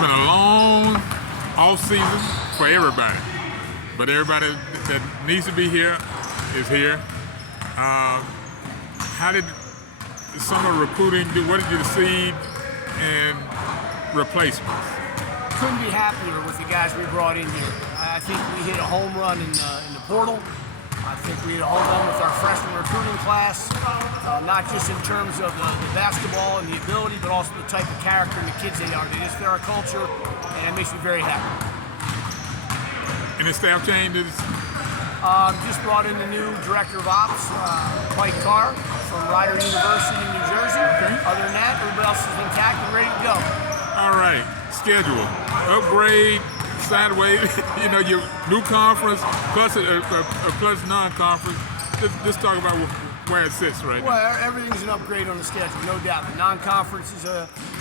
been a long off season for everybody, but everybody that needs to be here is here. How did summer recruiting do? What did you see in replacements? Couldn't be happier with the guys we brought in here. I think we hit a home run in the portal. I think we hit a home run with our freshman recruiting class, not just in terms of the basketball and the ability, but also the type of character and the kids they are. They just fit our culture, and it makes me very happy. Any staff changes? Just brought in the new director of ops, Mike Carr from Rider University in New Jersey. Okay. Other than that, everybody else is intact and ready to go. All right, schedule, upgrade, sideways, your new conference plus plus non-conference. Just talk about where it sits right now. Well, everything's an upgrade on the schedule, no doubt. The non-conference is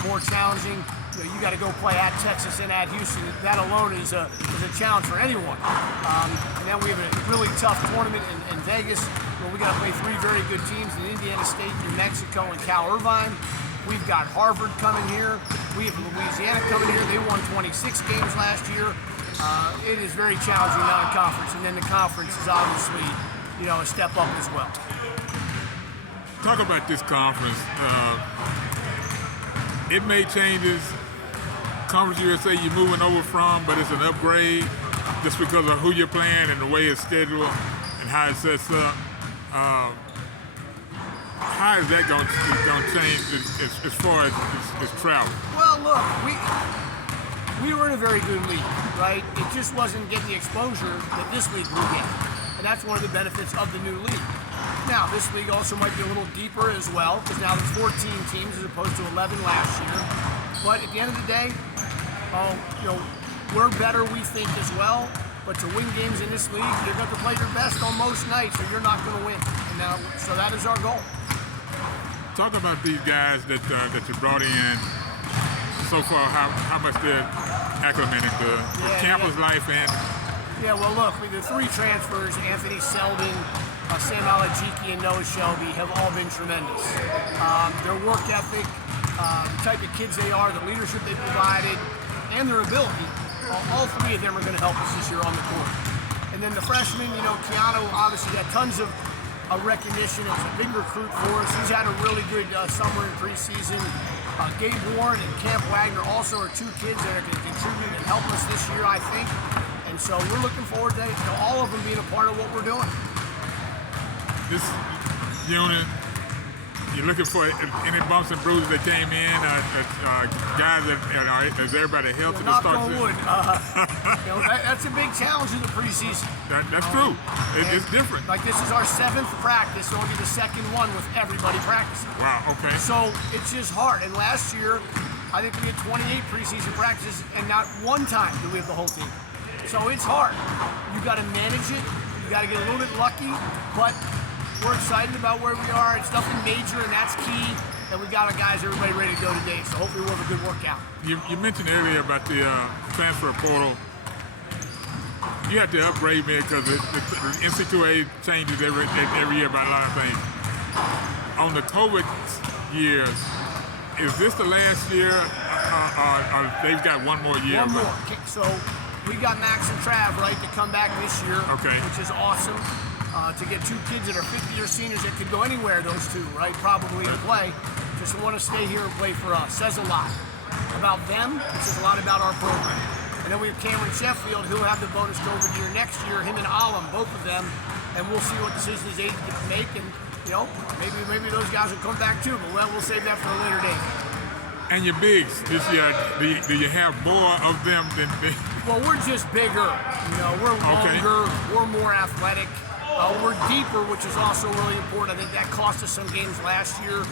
more challenging. You got to go play at Texas and at Houston. That alone is a challenge for anyone. And then we have a really tough tournament in Vegas where we got to play 3 very good teams in Indiana State, New Mexico, and Cal Irvine. We've got Harvard coming here. We have Louisiana coming here. They won 26 games last year. It is very challenging non-conference, and then the conference is obviously, a step up as well. Talk about this conference. It made changes. Conference USA you're moving over from, but it's an upgrade just because of who you're playing and the way it's scheduled and how it sets up. How is that going to change as far as travel? Well, look, we were in a very good league, right? It just wasn't getting the exposure that this league will get, and that's one of the benefits of the new league. Now, this league also might be a little deeper as well, because now there's 14 teams as opposed to 11 last year. But at the end of the day, we're better, we think, as well. But to win games in this league, you've got to play your best on most nights, or you're not going to win. And now, so that is our goal. Talk about these guys that you brought in so far. How much they're acclimating to campus life and. Yeah, well, look, the 3 transfers, Anthony Selden, Sam Alajiki, and Noah Shelby, have all been tremendous. Their work ethic, the type of kids they are, the leadership they provided, and their ability, all 3 of them are going to help us this year on the court. And then the freshmen, Keanu obviously got tons of recognition. It was a big recruit for us. He's had a really good summer and preseason. Gabe Warren and Camp Wagner also are 2 kids that are going to contribute and help us this year, I think. And so we're looking forward to all of them being a part of what we're doing. This unit, you're looking for any bumps and bruises that came in, guys that is everybody healthy to start season? Knock on wood. That's a big challenge in the preseason. That's true. It's different. Like this is our 7th practice, so it'll be the 2nd one with everybody practicing. Wow. Okay. So it's just hard. And last year, I think we had 28 preseason practices, and not one time did we have the whole team. So it's hard. You got to manage it. You got to get a little bit lucky, but we're excited about where we are. It's nothing major, and that's key. And we got our guys, everybody ready to go today. So hopefully we'll have a good workout. You mentioned earlier about the transfer portal. You have to upgrade me because the NCAA changes every year about a lot of things. On the COVID years, is this the last year, or they've got one more year? One more. So we got Max and Trav, right, to come back this year, which is awesome. To get 2 kids that are 50-year seniors that could go anywhere, those 2, right, probably to play, just want to stay here and play for us. Says a lot about them. It says a lot about our program. And then we have Cameron Sheffield, who'll have the bonus COVID year next year, him and Alam, both of them, and we'll see what decisions they make, and, maybe those guys will come back too, but we'll save that for a later date. And your bigs this year, do you have more of them than? Well, we're just bigger. We're longer. We're more athletic. We're deeper, which is also really important. I think that cost us some games last year.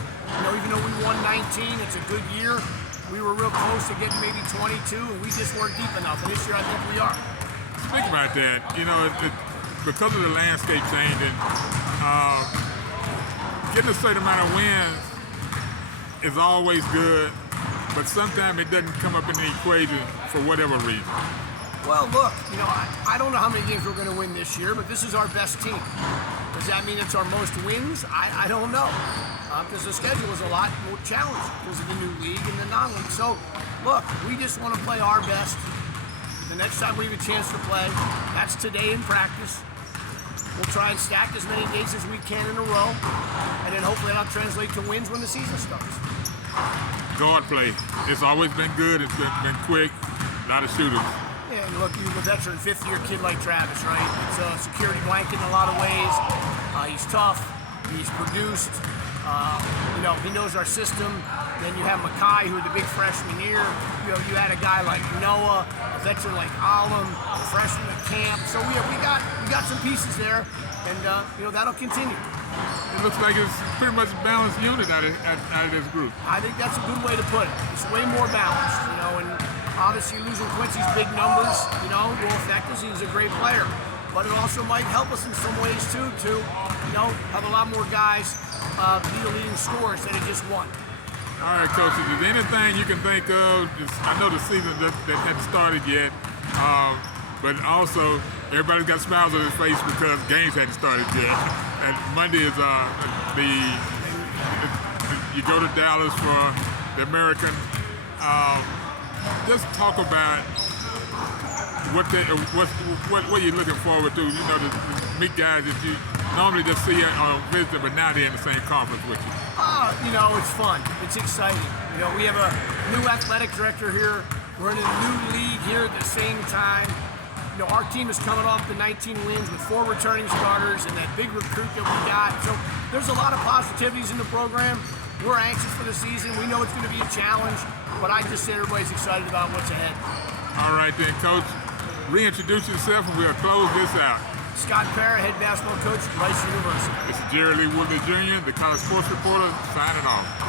Even though we won 19, it's a good year. We were real close to getting maybe 22, and we just weren't deep enough. And this year, I think we are. Think about that. Because of the landscape changing, getting a certain amount of wins is always good, but sometimes it doesn't come up in the equation for whatever reason. Well, look, I don't know how many games we're going to win this year, but this is our best team. Does that mean it's our most wins? I don't know. Because the schedule is a lot more challenging because of the new league and the non-league. So look, we just want to play our best. The next time we have a chance to play, that's today in practice. We'll try and stack as many days as we can in a row, and then hopefully that'll translate to wins when the season starts. Guard play. It's always been good. It's been quick. A lot of shooters. Yeah, and look, you're a veteran, fifth-year kid like Travis, right? It's a security blanket in a lot of ways. He's tough. He's produced. He knows our system. Then you have Makai, who the big freshman year. You had a guy like Noah, a veteran like Alam, a freshman at camp. So we got some pieces there, and that'll continue. It looks like it's pretty much a balanced unit out of this group. I think that's a good way to put it. It's way more balanced, and obviously losing Quincy's big numbers, will affect us. He's a great player, but it also might help us in some ways too to, have a lot more guys be the leading scorers than just one. All right, coaches, is there anything you can think of? I know the season that hadn't started yet, but also everybody's got smiles on their face because games hadn't started yet. And Monday is you go to Dallas for the American. Just talk about what you're looking forward to. The meet guys that you normally just see on visit, but now they're in the same conference with you. It's fun. It's exciting. We have a new athletic director here. We're in a new league here at the same time. Our team is coming off the 19 wins with 4 returning starters and that big recruit that we got. So there's a lot of positivities in the program. We're anxious for the season. We know it's going to be a challenge, but I just say everybody's excited about what's ahead. All right then, Coach. Reintroduce yourself and we'll close this out. Scott Pera, head basketball coach at Rice University. This is Jerry Lee Woodley Jr., the college sports reporter, signing off.